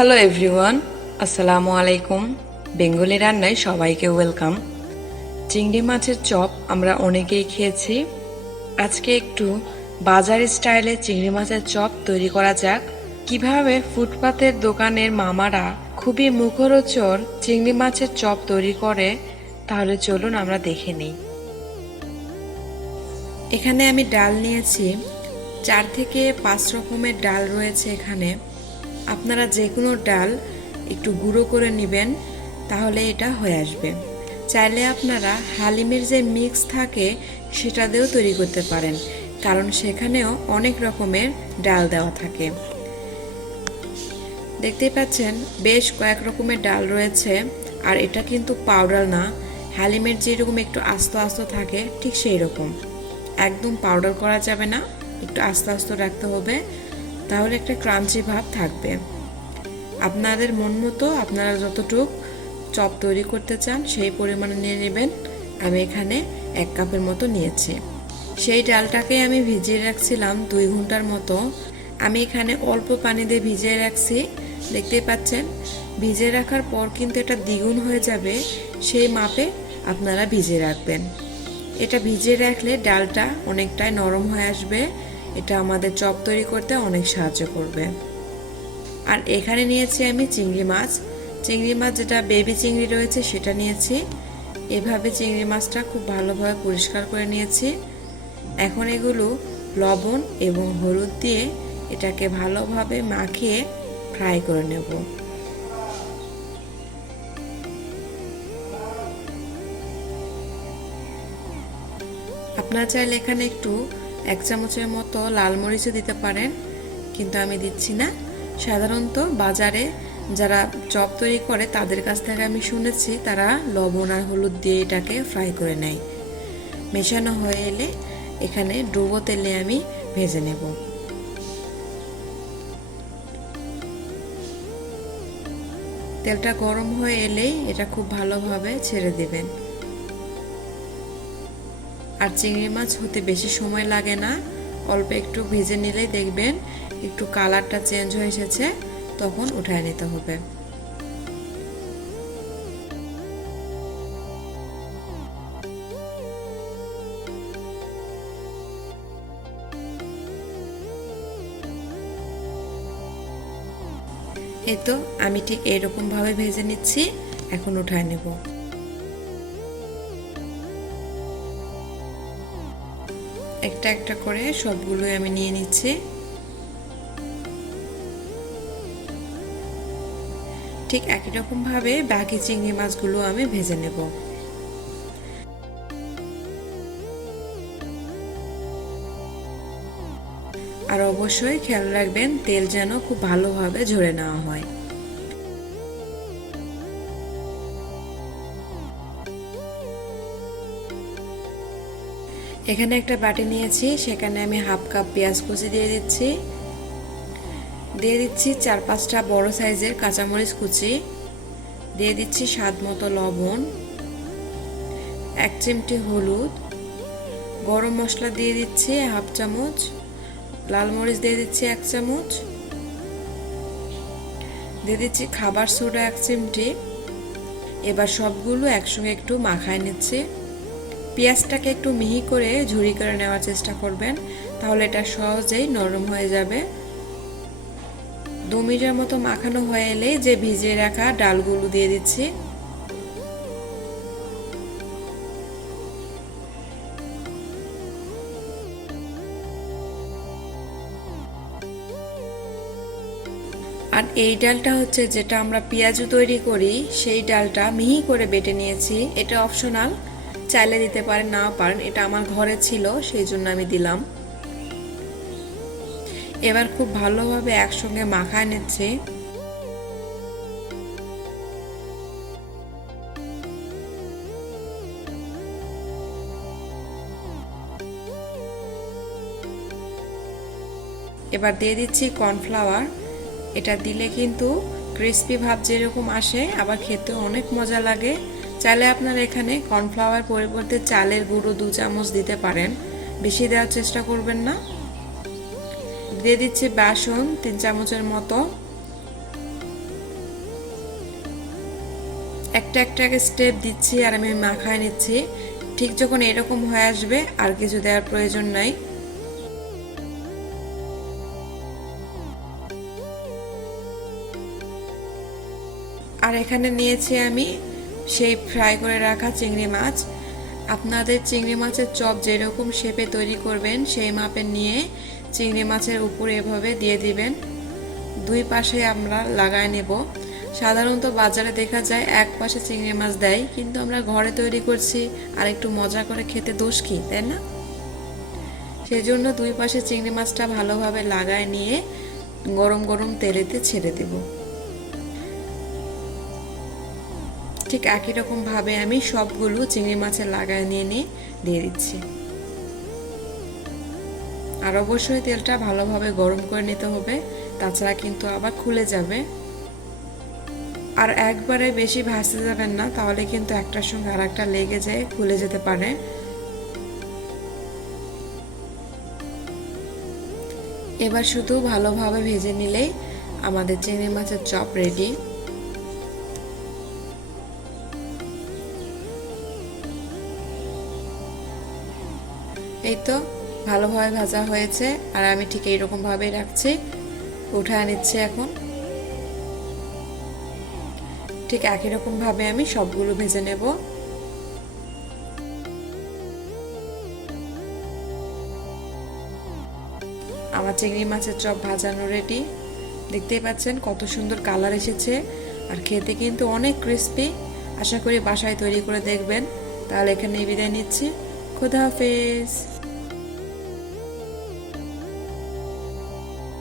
Hello everyone, আসসালামু আলাইকুম। Bengali রান্নায় সবাইকে ওয়েলকাম। চিংড়ি মাছের চপ আমরা অনেকেই খেয়েছি। আজকে একটু বাজার স্টাইলে চিংড়ি মাছের চপ তৈরি করা যাক। কিভাবে ফুটপাতের দোকানের মামারা খুবই মুখরোচক চিংড়ি মাছের চপ তৈরি করে, তাহলে চলুন আমরা দেখে নিই। এখানে আমি ডাল নিয়েছি, 4 থেকে 5 রকমের ডাল রয়েছে এখানে। আপনারা যে কোনো ডাল একটু গুঁড়ো করে নেবেন, তাহলে এটা হয়ে আসবে। চাইলে আপনারা হালিমের যে মিক্স থাকে সেটা দিয়েও তৈরি করতে পারেন, কারণ সেখানেও অনেক রকমের ডাল দেওয়া থাকে। দেখতেই পাচ্ছেন বেশ কয়েক রকমের ডাল রয়েছে, আর এটা কিন্তু পাউডার না। হালিমের যেরকম একটু আস্ত আস্ত থাকে ঠিক সেই রকম, একদম পাউডার করা যাবে না, একটু আস্তে আস্তে রাখতে হবে, তাহলে একটা ক্রাঞ্চি ভাব থাকবে। আপনাদের মন মতো আপনারা যতটুক চপ তৈরি করতে চান সেই পরিমাণে নিয়ে নেবেন। আমি এখানে 1 কাপের মতো নিয়েছি। সেই ডালটাকে আমি ভিজিয়ে রাখছিলাম 2 ঘন্টার মতো। আমি এখানে অল্প পানি দিয়ে ভিজিয়ে রাখছি। দেখতেই পাচ্ছেন ভিজিয়ে রাখার পর কিন্তু এটা দ্বিগুণ হয়ে যাবে, সেই মাপে আপনারা ভিজিয়ে রাখবেন। এটা ভিজিয়ে রাখলে ডালটা অনেকটাই নরম হয়ে আসবে, এটা আমাদের চপ তৈরি করতে অনেক সাহায্য করবে। আর এখানে নিয়েছি আমি চিংড়ি মাছ, যেটা বেবি চিংড়ি রয়েছে সেটা নিয়েছি। এভাবে চিংড়ি মাছটা খুব ভালোভাবে পরিষ্কার করে নিয়েছি। এখন এগুলো লবণ এবং হলুদ দিয়ে এটাকে ভালোভাবে মাখিয়ে ফ্রাই করে নেব। আপনারা চাইলে এখানে একটু 1 চামচের মতো লাল মরিচও দিতে পারেন, কিন্তু আমি দিচ্ছি না। সাধারণত বাজারে যারা চপ তৈরি করে তাদের কাছ থেকে আমি শুনেছি তারা লবণ আর হলুদ দিয়ে এটাকে ফ্রাই করে নেয়। মেশানো হয়ে এলে এখানে ডুবো তেলে আমি ভেজে নেব। তেলটা গরম হয়ে এলেই এটা খুব ভালোভাবে ছেড়ে দেবেন। আর চিংড়ি মাছ হতে বেশি সময় লাগে না, অল্প একটু ভেজে নিলেই দেখবেন একটু কালারটা চেঞ্জ হয়ে এসেছে, তখন উঠায় নিতে হবে। এই তো আমি ঠিক এরকম ভাবে ভেজে নিচ্ছি, এখন উঠায় নেব। একটা একটা করে সবগুলোই আমি নিয়ে নিচ্ছি। ঠিক একই রকম ভাবে বাকি চিংড়ি মাছগুলো আমি ভেজে নেব। আর অবশ্যই খেয়াল রাখবেন তেল যেন খুব ভালোভাবে ঝরে নেওয়া হয়। এখানে একটা বাটি নিয়েছি, সেখানে আমি 1/2 কাপ পেঁয়াজ কুচি দিয়ে দিচ্ছি। 4-5টা বড় সাইজের কাঁচামরিচ কুচি দিয়ে দিচ্ছি, স্বাদ মতো লবণ, 1 চিমটি হলুদ, গরম মশলা দিয়ে দিচ্ছি 1/2 চামচ, লাল মরিচ দিয়ে দিচ্ছি 1 চামচ, দিয়ে দিচ্ছি খাবার সোডা 1 চিমটি। এবার সবগুলো একসঙ্গে একটু মাখায় নিচ্ছি। পেঁয়াজটাকে একটু মিহি করে ঝুরি করে নেওয়ার চেষ্টা করবেন, তাহলে এটা সহজেই নরম হয়ে যাবে। 2 মিনিটের মতো মাখানো হয়ে এলে যে ভিজিয়ে রাখা ডালগুলো দিয়ে দিচ্ছি। আর এই ডালটা হচ্ছে যেটা আমরা পেঁয়াজু তৈরি করি, সেই ডালটা মিহি করে বেটে নিয়েছি। এটা অপশনাল, চাইলে দিতে পারেন নাও পারেন, এটা আমার ঘরে ছিল সেই জন্য আমি দিলাম। এবার খুব ভালোভাবে একসঙ্গে মাখায় নিচ্ছি। এবার দিয়ে দিচ্ছি কর্নফ্লাওয়ার। এটা দিলে কিন্তু ক্রিস্পি ভাব যেরকম আসে, আবার খেতে অনেক মজা লাগে। চাইলে আপনারা এখানে কর্নফ্লাওয়ার পরিবর্তে চালের গুঁড়ো 2 চামচ দিতে পারেন, বেশি দেওয়ার চেষ্টা করবেন না। দিয়ে দিচ্ছি বেসন 3 চামচের মতো। একটা একটা স্টেপ দিচ্ছি আর আমি মাখায় নিচ্ছি। ঠিক যখন এরকম হয়ে আসবে আর কিছু দেওয়ার প্রয়োজন নাই। আর এখানে নিয়েছি আমি সেই ফ্রাই করে রাখা চিংড়ি মাছ। আপনাদের চিংড়ি মাছের চপ যেরকম শেপে তৈরি করবেন সেই মাপে নিয়ে চিংড়ি মাছের উপরে এভাবে দিয়ে দিবেন। দুই পাশে আমরা লাগায় নেব। সাধারণত বাজারে দেখা যায় এক পাশে চিংড়ি মাছ দেয়, কিন্তু আমরা ঘরে তৈরি করছি আর একটু মজা করে খেতে দোষ কি, তাই না? সেই জন্য দুই পাশে চিংড়ি মাছটা ভালোভাবে লাগায় নিয়ে গরম গরম তেলেতে ছেড়ে দেব। ঠিক একই রকম ভাবে আমি সবগুলো চিংড়ি মাছে লাগায় নিয়ে দিয়ে দিচ্ছি। আর অবশ্যই তেলটা ভালোভাবে গরম করে নিতে হবে, তাছাড়া কিন্তু আবার খুলে যাবে। আর একবারে বেশি ভাজতে যাবেন না, তাহলে কিন্তু একটার সঙ্গে আর একটা লেগে যায়, খুলে যেতে পারে। এবার শুধু ভালোভাবে ভেজে নিলেই আমাদের চিংড়ি মাছের চপ রেডি। এই তো ভালোভাবে ভাজা হয়েছে, আর আমি ঠিক এইরকম ভাবেই রাখছি। উঠায় নিচ্ছে এখন। ঠিক একই রকম ভাবে আমি সবগুলো ভেজে নেব। আমার চিংড়ি মাছের চপ ভাজানো রেডি। দেখতেই পাচ্ছেন কত সুন্দর কালার এসেছে, আর খেতে কিন্তু অনেক ক্রিস্পি। আশা করি বাসায় তৈরি করে দেখবেন। তাহলে এখানেই বিদায় নিচ্ছি। খোদা হাফেজ।